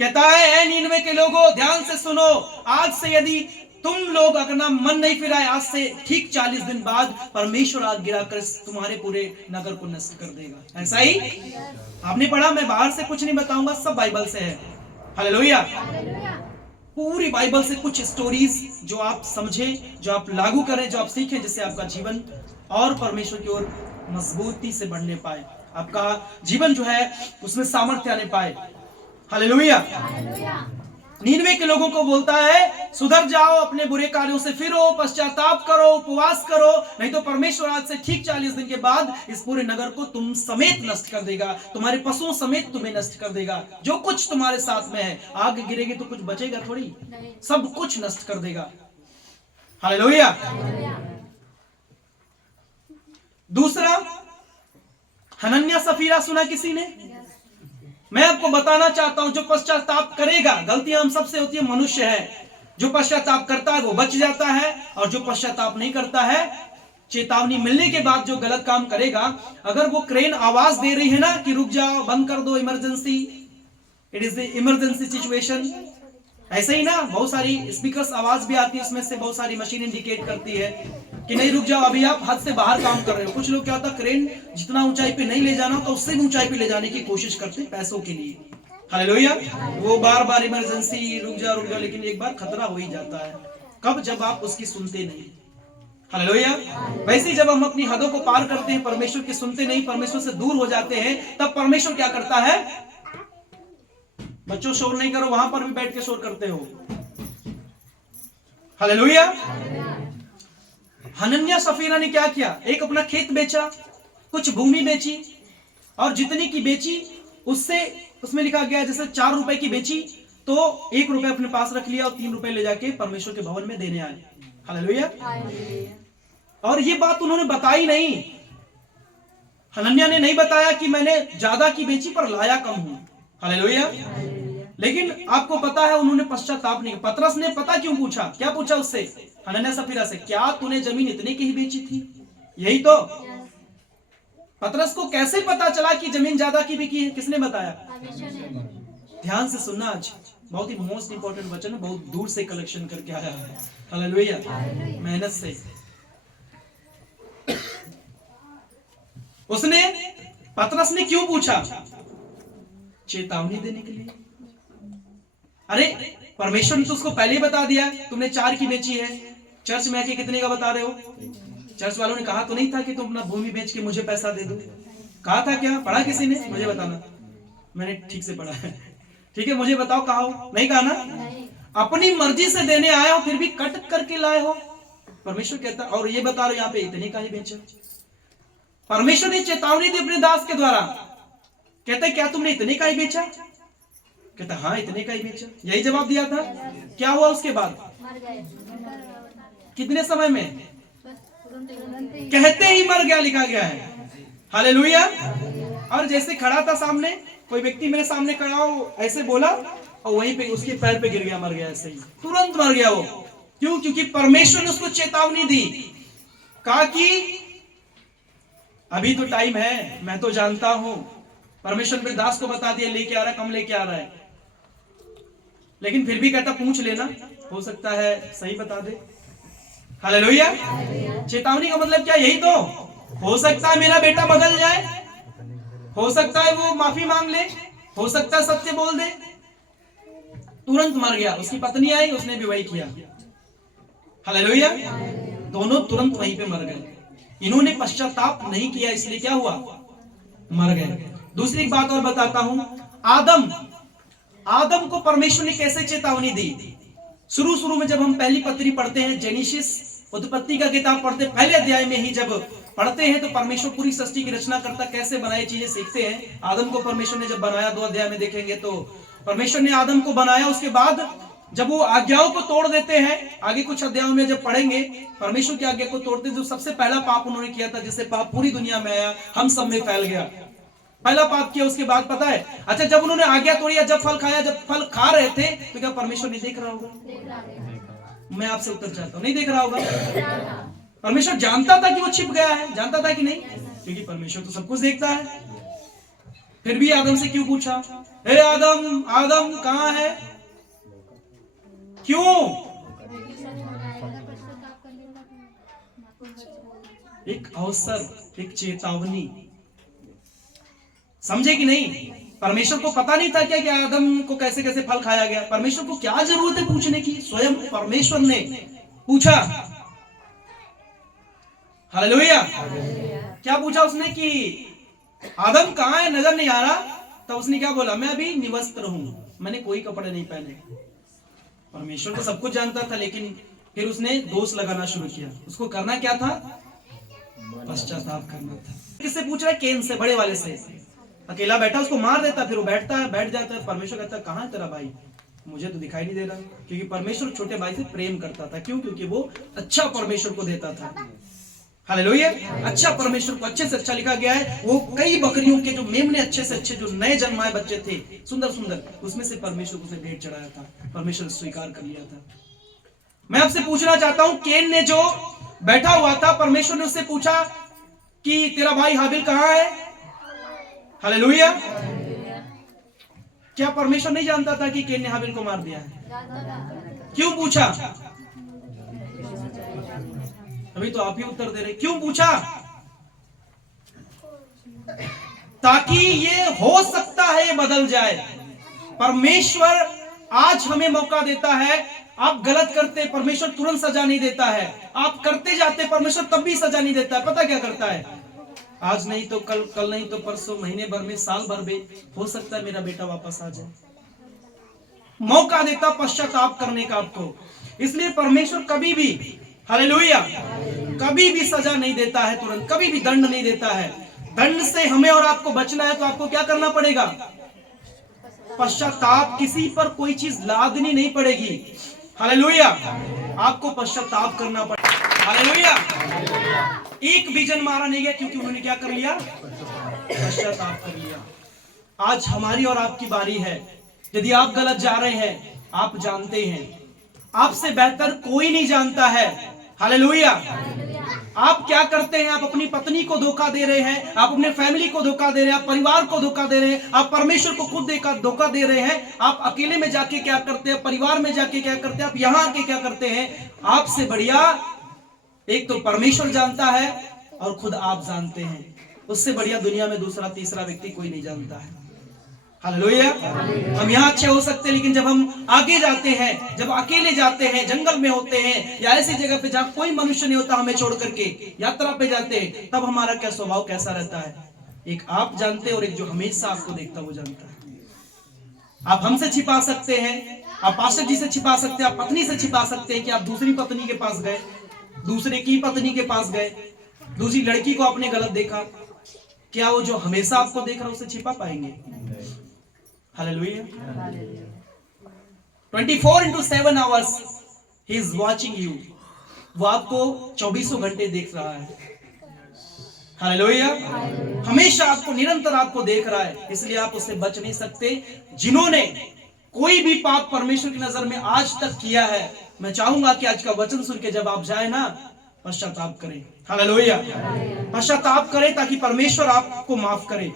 कहता है ऐ नीनवे के लोगों ध्यान से सुनो, आज से यदि तुम लोग अगर ना मन नहीं फिराए, आज से ठीक 40 दिन बाद परमेश्वर आग गिराकर तुम्हारे पूरे नगर को नष्ट कर देगा। ऐसा ही आपने पढ़ा, मैं बाहर से कुछ नहीं बताऊंगा, सब बाइबल से है। हालेलुया। पूरी बाइबल से कुछ स्टोरीज जो आप समझें, जो आप लागू करें, जो आप सीखें, जिससे आपका जीवन और परमेश्वर की ओर मजबूती से बढ़ने पाए, आपका जीवन जो है उसमें सामर्थ्य आने पाए। हालेलुया। नीनवे के लोगों को बोलता है सुधर जाओ, अपने बुरे कार्यों से फिरो, पश्चाताप करो, उपवास करो, नहीं तो परमेश्वर आज से ठीक 40 दिन के बाद इस पूरे नगर को तुम समेत नष्ट कर देगा, तुम्हारे पशुओं समेत तुम्हें नष्ट कर देगा, जो कुछ तुम्हारे साथ में है। आग गिरेगी तो कुछ बचेगा थोड़ी, सब कुछ नष्ट कर देगा। हालेलुया। दूसरा, हनन्याह सफीरा सुना किसी ने? मैं आपको बताना चाहता हूं, जो पश्चाताप करेगा, गलतियां हम सबसे होती है, मनुष्य है, जो पश्चाताप करता है वो बच जाता है, और जो पश्चाताप नहीं करता है, चेतावनी मिलने के बाद जो गलत काम करेगा, अगर वो क्रेन आवाज दे रही है ना कि रुक जाओ, बंद कर दो, emergency, it is the emergency situation, ऐसे ही ना बहुत सारी स्पीकर्स आवाज भी आती है, उसमें से बहुत सारी मशीन इंडिकेट करती है कि नहीं रुक जाओ, अभी आप हद से बाहर काम कर रहे हो। कुछ लोग क्या होता है, क्रेन जितना ऊंचाई पे नहीं ले जाना तो उससे भी ऊंचाई पे ले जाने की कोशिश करते हैं पैसों के लिए। हालेलुया। वो बार बार इमरजेंसी, रुक जा, लेकिन एक बार खतरा हो ही जाता है। कब? जब आप उसकी सुनते नहीं। हालेलुया। वैसे ही जब हम अपनी हदों को पार करते हैं, परमेश्वर की सुनते नहीं, परमेश्वर से दूर हो जाते हैं, तब परमेश्वर क्या करता है? बच्चों शोर नहीं करो, वहां पर भी बैठ के शोर करते हो। हालेलुया। हनन्याह सफीरा ने क्या किया? एक अपना खेत बेचा, कुछ भूमि बेची, और जितनी की बेची उससे, उसमें लिखा गया जैसे 4 रुपए की बेची तो 1 रुपए अपने पास रख लिया और 3 रुपए ले जाके परमेश्वर के भवन में देने आए। हालेलुया। और ये बात उन्होंने बताई नहीं, हनन्याह ने नहीं बताया कि मैंने ज्यादा की बेची पर लाया कम हूं। हालेलुया। लेकिन आपको पता है उन्होंने पश्चाताप नहीं। पतरस ने पता क्यों पूछा? क्या पूछा उससे? हनन्याह सफीरा से, क्या तूने जमीन इतने की ही बेची थी? यही तो। पतरस को कैसे पता चला कि जमीन ज्यादा की बिकी है? किसने बताया? ध्यान से सुनना, आज बहुत ही मोस्ट इंपॉर्टेंट वचन है, बहुत दूर से कलेक्शन करके आया है। हालेलुया। मेहनत से। उसने, पतरस ने क्यों पूछा? चेतावनी देने के लिए। अरे परमेश्वर ने तो उसको पहले ही बता दिया, तुमने 4 की बेची है, चर्च में आके कितने का बता रहे हो? चर्च वालों ने कहा तो नहीं था कि तुम अपना भूमि बेच के मुझे पैसा दे दो? कहा था क्या? पढ़ा किसी ने? मुझे बताना, मैंने ठीक से पढ़ा है। ठीक है, मुझे बताओ, कहा हो? नहीं कहा ना? अपनी मर्जी से देने आए हो, फिर भी कट करके लाए हो। परमेश्वर कहता, और ये बता रहे हो यहाँ पे इतने का ही बेचा। परमेश्वर ने चेतावनी दी अपने दास के द्वारा, कहता क्या तुमने इतने का ही बेचा? कहता हाँ इतने का ही बेचा। यही जवाब दिया था। क्या हुआ उसके बाद? कितने समय में? कहते ही मर गया, लिखा गया है। हालेलुया। और जैसे खड़ा था सामने, कोई व्यक्ति मेरे सामने खड़ा हो, ऐसे बोला और वहीं पे उसके पैर पे गिर गया, मर गया, ऐसे ही तुरंत मर गया वो। क्यों? क्योंकि परमेश्वर ने उसको चेतावनी दी, कहा कि अभी तो टाइम है, मैं तो जानता हूं। परमेश्वर ने दास को बता दिया लेके आ रहा है, कम लेके आ रहा है, लेकिन फिर भी कहता पूछ लेना, हो सकता है सही बता दे। हालेलुया। चेतावनी का मतलब क्या? यही तो। हो सकता है मेरा बेटा बदल जाए, हो सकता है वो माफी मांग ले, हो सकता है सत्य बोल दे। तुरंत मर गया। उसकी पत्नी आई, उसने भी वही किया। हालेलुया। दोनों तुरंत वहीं पे मर गए। इन्होंने पश्चाताप नहीं किया, इसलिए क्या हुआ? मर गए। दूसरी एक बात और बताता हूं, आदम को परमेश्वर ने कैसे चेतावनी दी? शुरू में जब हम पहली पत्री पढ़ते हैं, जेनेसिस उत्पत्ति का किताब पढ़ते, पहले अध्याय में ही जब पढ़ते हैं तो परमेश्वर पूरी सृष्टि की रचना करता, कैसे बनाई चीजें सीखते हैं। आदम को परमेश्वर ने जब बनाया, 2 अध्याय में देखेंगे तो परमेश्वर ने आदम को बनाया। उसके बाद जब वो आज्ञाओं को तोड़ देते हैं, आगे कुछ अध्यायों में जब पढ़ेंगे, परमेश्वर की आज्ञा को तोड़ते, जो सबसे पहला पाप उन्होंने किया था, जिससे पाप पूरी दुनिया में आया, हम सब में फैल गया, पहला पाप किया। उसके बाद पता है, अच्छा जब उन्होंने आज्ञा तोड़ी, जब फल खाया, जब फल खा रहे थे, तो क्या परमेश्वर नहीं देख रहा होगा? मैं आपसे उत्तर चाहता हूं, नहीं देख रहा होगा? परमेश्वर जानता था कि वो छिप गया है, जानता था कि नहीं? क्योंकि परमेश्वर तो सब कुछ देखता है। फिर भी आदम से क्यों पूछा, हे आदम, आदम कहां है? क्यों? एक अवसर, एक चेतावनी, समझे कि नहीं? परमेश्वर को पता नहीं था क्या कि आदम को कैसे कैसे फल खाया गया? परमेश्वर को क्या जरूरत है पूछने की? स्वयं परमेश्वर ने पूछा। हालेलुया। क्या पूछा उसने कि आदम कहां है, नजर नहीं आ रहा? तब उसने क्या बोला, मैं अभी निवस्त्र हूं, मैंने कोई कपड़े नहीं पहने। परमेश्वर तो सब कुछ जानता था, लेकिन फिर उसने दोष लगाना शुरू किया। उसको करना क्या था? पश्चाताप करना था। किससे पूछ रहा है? केन से, बड़े वाले से। अकेला बैठा, उसको मार देता, फिर वो बैठता है, बैठ जाता है। परमेश्वर कहता है, कहां है तेरा भाई? मुझे तो दिखाई नहीं दे रहा। क्योंकि परमेश्वर छोटे भाई से प्रेम करता था। क्यों? क्योंकि वो अच्छा परमेश्वर को देता था। हालेलुया। अच्छा परमेश्वर को अच्छे से अच्छा लिखा गया है। वो कई बकरियों के जो मेमने अच्छे से अच्छे, जो नए जन्माए बच्चे थे, सुंदर सुंदर, उसमें से परमेश्वर को उसने भेंट चढ़ाया था। परमेश्वर स्वीकार कर लिया था। मैं आपसे पूछना चाहता हूं, केन ने जो बैठा हुआ था, परमेश्वर ने उससे पूछा कि तेरा भाई हाबिल कहां है? हालेलुया। क्या परमेश्वर नहीं जानता था कि केन ने हाबिल को मार दिया है? क्यों पूछा? अभी तो आप ही उत्तर दे रहे। क्यों पूछा? ताकि ये हो सकता है ये बदल जाए। परमेश्वर आज हमें मौका देता है। आप गलत करते, परमेश्वर तुरंत सजा नहीं देता है। आप करते जाते, परमेश्वर तब भी सजा नहीं देता है। पता क्या करता है? आज नहीं तो कल, कल नहीं तो परसों, महीने भर में, साल भर में हो सकता है मेरा बेटा वापस आ जाए। मौका देता पश्चाताप करने का आपको। इसलिए परमेश्वर कभी भी, हालेलुया, कभी भी सजा नहीं देता है तुरंत, कभी भी दंड नहीं देता है। दंड से हमें और आपको बचना है तो आपको क्या करना पड़ेगा? पश्चाताप। किसी पर कोई चीज लादनी नहीं पड़ेगी। हालेलुया। आपको पश्चाताप करना पड़ेगा। हालेलुया। एक भी जन मारा नहीं गया क्योंकि उन्होंने क्या कर लिया? पश्चाताप कर लिया। आज हमारी और आपकी बारी है। यदि आप गलत जा रहे हैं, आप जानते हैं, आपसे बेहतर कोई नहीं जानता है। हालेलुया। आप क्या करते हैं? आप अपनी पत्नी को धोखा दे रहे हैं, आप अपने फैमिली को धोखा दे रहे हैं, आप परिवार को धोखा दे रहे हैं, आप परमेश्वर को खुद धोखा दे रहे हैं। आप अकेले में जाके क्या करते हैं? परिवार में जाके क्या करते हैं? आप यहां आके क्या करते हैं? आपसे बढ़िया एक तो परमेश्वर जानता है और खुद आप जानते हैं। उससे बढ़िया दुनिया में दूसरा तीसरा व्यक्ति कोई नहीं जानता है। हालेलुया। हम यहाँ अच्छे हो सकते हैं, लेकिन जब हम आगे जाते हैं, जब अकेले जाते हैं, जंगल में होते हैं या ऐसी जगह पे जहाँ कोई मनुष्य नहीं होता, हमें छोड़ करके यात्रा पे जाते हैं, तब हमारा क्या स्वभाव कैसा रहता है? एक आप जानते हैं और एक जो हमेशा आपको देखता वो जानता है। आप हमसे छिपा सकते हैं, आप पास्टर जी से छिपा सकते हैं, आप पत्नी से छिपा सकते हैं कि आप दूसरी पत्नी के पास गए, दूसरे की पत्नी के पास गए, दूसरी लड़की को आपने गलत देखा। क्या वो जो हमेशा आपको देख रहा है उसे छिपा पाएंगे? Hallelujah. 24/7 hours he is watching you. वो आपको 24 घंटे देख रहा है। हालेलुया। हमेशा आपको, निरंतर आपको देख रहा है। इसलिए आप उससे बच नहीं सकते। जिन्होंने कोई भी पाप परमेश्वर की नजर में आज तक किया है, मैं चाहूंगा कि आज का वचन सुन के जब आप जाए ना, पश्चाताप करें। हालेलुया। पश्चाताप करें ताकि परमेश्वर आपको माफ करे।